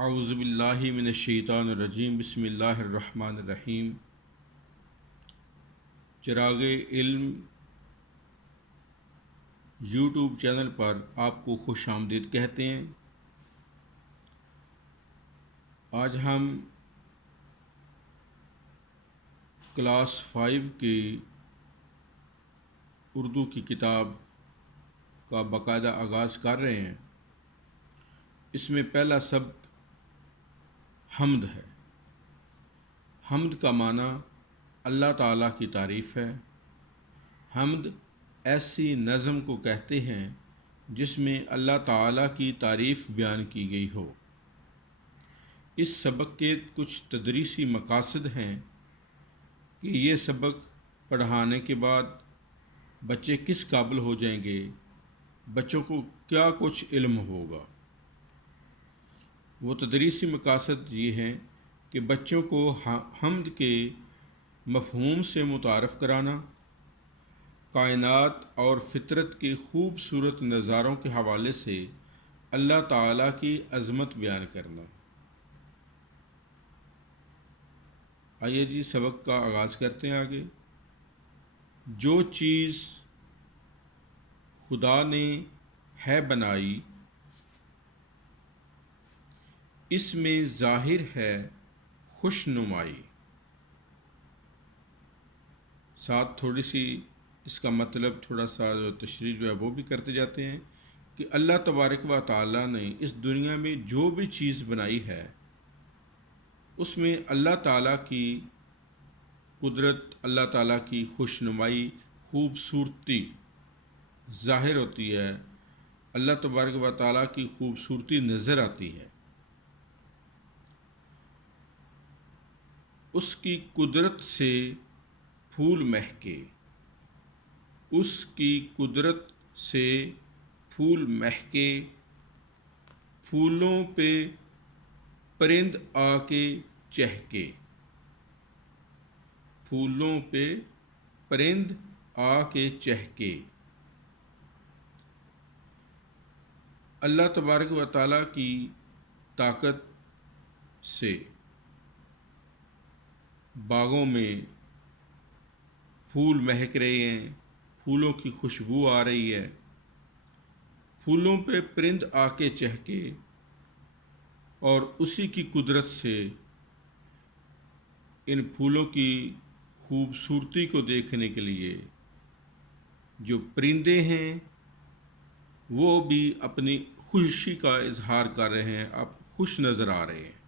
اعوذ باللہ من الشیطان الرجیم بسم اللہ الرحمن الرحیم۔ چراغ علم یوٹیوب چینل پر آپ کو خوش آمدید کہتے ہیں۔ آج ہم کلاس 5 کی اردو کی کتاب کا باقاعدہ آغاز کر رہے ہیں۔ اس میں پہلا سبق حمد ہے۔ حمد کا معنی اللہ تعالیٰ کی تعریف ہے۔ حمد ایسی نظم کو کہتے ہیں جس میں اللہ تعالیٰ کی تعریف بیان کی گئی ہو۔ اس سبق کے کچھ تدریسی مقاصد ہیں کہ یہ سبق پڑھانے کے بعد بچے کس قابل ہو جائیں گے، بچوں کو کیا کچھ علم ہوگا۔ وہ تدریسی مقاصد یہ ہیں کہ بچوں کو حمد کے مفہوم سے متعارف کرانا، کائنات اور فطرت کے خوبصورت نظاروں کے حوالے سے اللہ تعالیٰ کی عظمت بیان کرنا۔ آئیے جی سبق کا آغاز کرتے ہیں آگے۔ جو چیز خدا نے ہے بنائی، اس میں ظاہر ہے خوش نمائی۔ ساتھ تھوڑی سی اس کا مطلب تھوڑا سا تشریح جو ہے وہ بھی کرتے جاتے ہیں کہ اللہ تبارک و تعالیٰ نے اس دنیا میں جو بھی چیز بنائی ہے اس میں اللہ تعالیٰ کی قدرت، اللہ تعالیٰ کی خوش نمائی، خوبصورتی ظاہر ہوتی ہے۔ اللہ تبارک و تعالیٰ کی خوبصورتی نظر آتی ہے۔ اس کی قدرت سے پھول مہکے، اس کی قدرت سے پھول مہکے، پھولوں پہ پرند آ کے چہکے، پھولوں پہ پرند آ کے چہکے۔ اللہ تبارک و تعالیٰ کی طاقت سے باغوں میں پھول مہک رہے ہیں، پھولوں کی خوشبو آ رہی ہے، پھولوں پہ پرند آ کے چہکے، اور اسی کی قدرت سے ان پھولوں کی خوبصورتی کو دیکھنے کے لیے جو پرندے ہیں وہ بھی اپنی خوشی کا اظہار کر رہے ہیں، اب خوش نظر آ رہے ہیں۔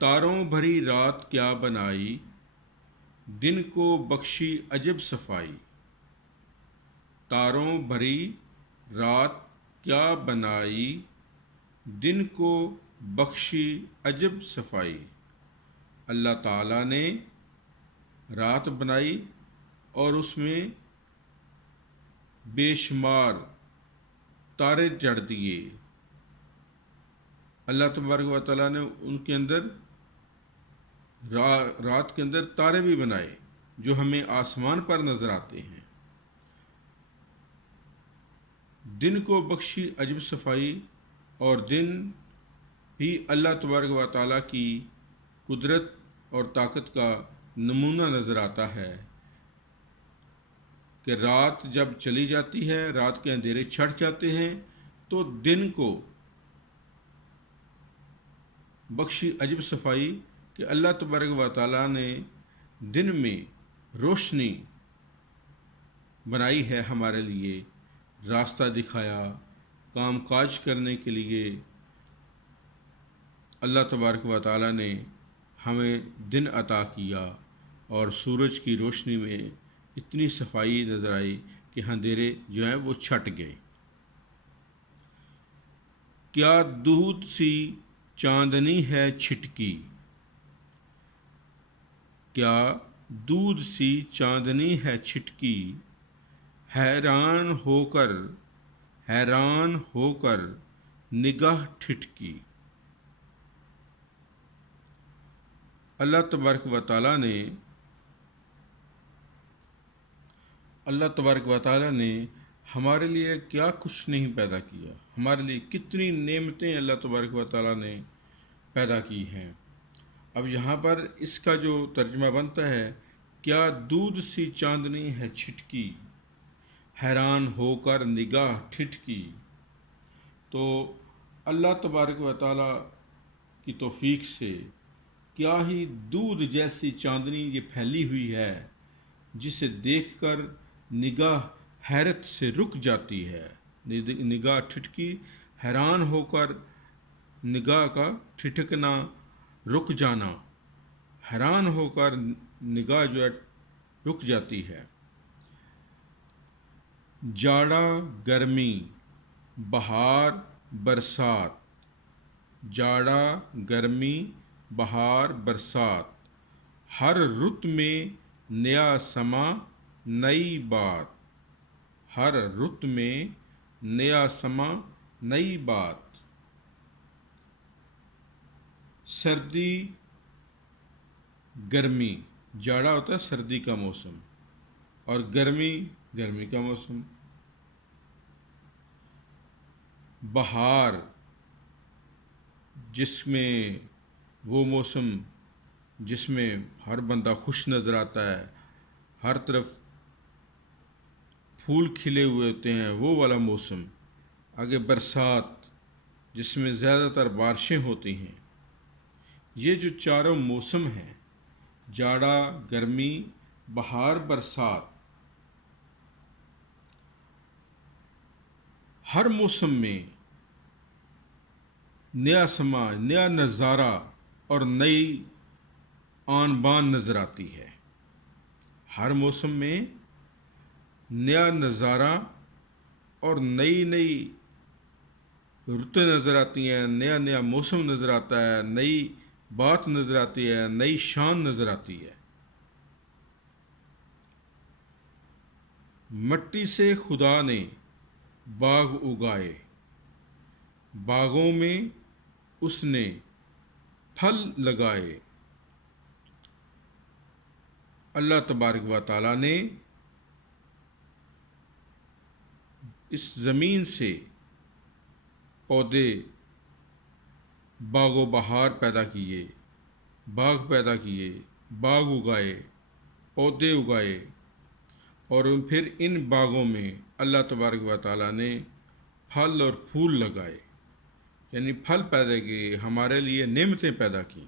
تاروں بھری رات کیا بنائی، دن کو بخشی عجب صفائی۔ تاروں بھری رات کیا بنائی، دن کو بخشی عجب صفائی۔ اللہ تعالیٰ نے رات بنائی اور اس میں بے شمار تارے جڑ دیے۔ اللہ تبارک و تعالیٰ نے ان کے اندر رات کے اندر تارے بھی بنائے جو ہمیں آسمان پر نظر آتے ہیں۔ دن کو بخشی عجب صفائی، اور دن بھی اللہ تبارک و تعالیٰ کی قدرت اور طاقت کا نمونہ نظر آتا ہے کہ رات جب چلی جاتی ہے، رات کے اندھیرے چھٹ جاتے ہیں تو دن کو بخشی عجب صفائی کہ اللہ تبارک و تعالیٰ نے دن میں روشنی بنائی ہے، ہمارے لیے راستہ دکھایا، کام کاج کرنے کے لیے اللہ تبارک و تعالیٰ نے ہمیں دن عطا کیا، اور سورج کی روشنی میں اتنی صفائی نظر آئی کہ اندھیرے جو ہیں وہ چھٹ گئے۔ کیا دودھ سی چاندنی ہے چھٹکی، کیا دودھ سی چاندنی ہے چھٹکی، حیران ہو کر نگاہ ٹھٹکی۔ اللہ تبارک و تعالیٰ نے ہمارے لیے کیا کچھ نہیں پیدا کیا، ہمارے لیے کتنی نعمتیں اللہ تبارک و تعالیٰ نے پیدا کی ہیں۔ اب یہاں پر اس کا جو ترجمہ بنتا ہے، کیا دودھ سی چاندنی ہے چھٹکی، حیران ہو کر نگاہ ٹھٹکی۔ تو اللہ تبارک و تعالیٰ کی توفیق سے کیا ہی دودھ جیسی چاندنی یہ پھیلی ہوئی ہے، جسے دیکھ کر نگاہ حیرت سے رک جاتی ہے۔ نگاہ ٹھٹکی، حیران ہو کر نگاہ کا ٹھٹکنا، رک جانا، حیران ہو کر نگاہ جو ہے رک جاتی ہے۔ جاڑا گرمی، بہار برسات، جاڑا گرمی بہار برسات، ہر رت میں نیا سما نئی بات، ہر رت میں نیا سما نئی بات۔ سردی گرمی، جاڑا ہوتا ہے سردی کا موسم، اور گرمی گرمی کا موسم۔ بہار، جس میں وہ موسم جس میں ہر بندہ خوش نظر آتا ہے، ہر طرف پھول کھلے ہوئے ہوتے ہیں، وہ والا موسم۔ آگے برسات، جس میں زیادہ تر بارشیں ہوتی ہیں۔ یہ جو چاروں موسم ہیں، جاڑا گرمی بہار برسات، ہر موسم میں نیا سما، نیا نظارہ اور نئی آن بان نظر آتی ہے۔ ہر موسم میں نیا نظارہ اور نئی نئی رتیں نظر آتی ہیں، نیا نیا موسم نظر آتا ہے، نئی بات نظر آتی ہے، نئی شان نظر آتی ہے۔ مٹی سے خدا نے باغ اگائے، باغوں میں اس نے پھل لگائے۔ اللہ تبارک و تعالیٰ نے اس زمین سے پودے، باغ و بہار پیدا کیے، باغ پیدا کیے، باغ اگائے، پودے اگائے، اور پھر ان باغوں میں اللہ تبارک و تعالیٰ نے پھل اور پھول لگائے، یعنی پھل پیدا کیے، ہمارے لیے نعمتیں پیدا کی۔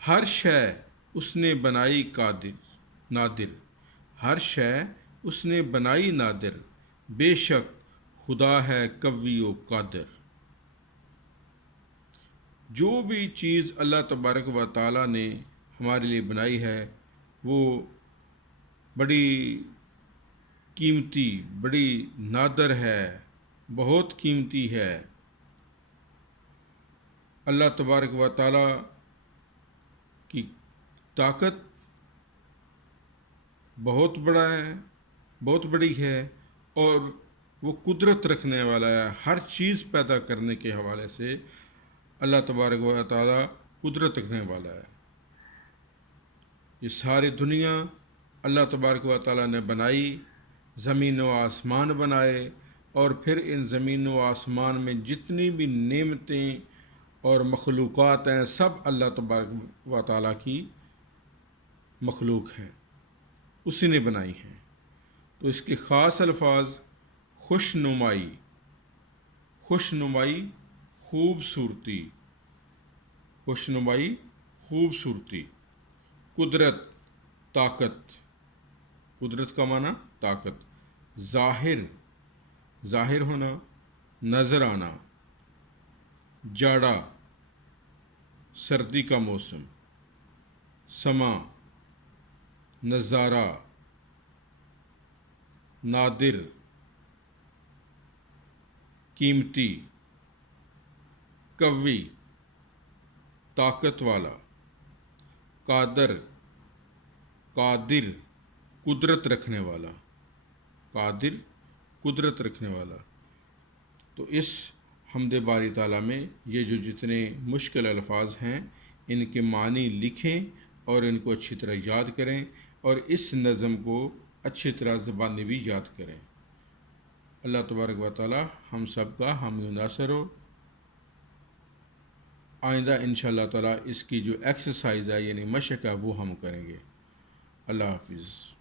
ہر شے اس نے بنائی نادر، ہر شے اس نے بنائی نادر، بے شک خدا ہے قوی و قادر۔ جو بھی چیز اللہ تبارک و تعالیٰ نے ہمارے لیے بنائی ہے، وہ بڑی قیمتی، بڑی نادر ہے، بہت قیمتی ہے۔ اللہ تبارک و تعالیٰ کی طاقت بہت بڑا ہے، بہت بڑی ہے، اور وہ قدرت رکھنے والا ہے۔ ہر چیز پیدا کرنے کے حوالے سے اللہ تبارک و تعالیٰ قدرت رکھنے والا ہے۔ یہ ساری دنیا اللہ تبارک و تعالیٰ نے بنائی، زمین و آسمان بنائے، اور پھر ان زمین و آسمان میں جتنی بھی نعمتیں اور مخلوقات ہیں، سب اللہ تبارک و تعالیٰ کی مخلوق ہیں، اسی نے بنائی ہیں۔ تو اس کے خاص الفاظ: خوش نمائی، خوش نمائی، خوبصورتی، خوش نمائی، خوبصورتی۔ قدرت، طاقت، قدرت کا معنی طاقت۔ ظاہر، ظاہر ہونا، نظر آنا۔ جاڑا، سردی کا موسم۔ سما، نظارہ۔ نادر، قیمتی۔ قوی، طاقت والا۔ قادر، قادر، قدرت رکھنے والا، قادر، قدرت رکھنے والا۔ تو اس حمد باری تعالیٰ میں یہ جو جتنے مشکل الفاظ ہیں، ان کے معنی لکھیں اور ان کو اچھی طرح یاد کریں، اور اس نظم کو اچھی طرح زبانی بھی یاد کریں۔ اللہ تبارک و تعالی ہم سب کا حامی و ناصر ہو۔ آئندہ انشاءاللہ تعالی اس کی جو ایکسرسائز ہے یعنی مشق ہے وہ ہم کریں گے۔ اللہ حافظ۔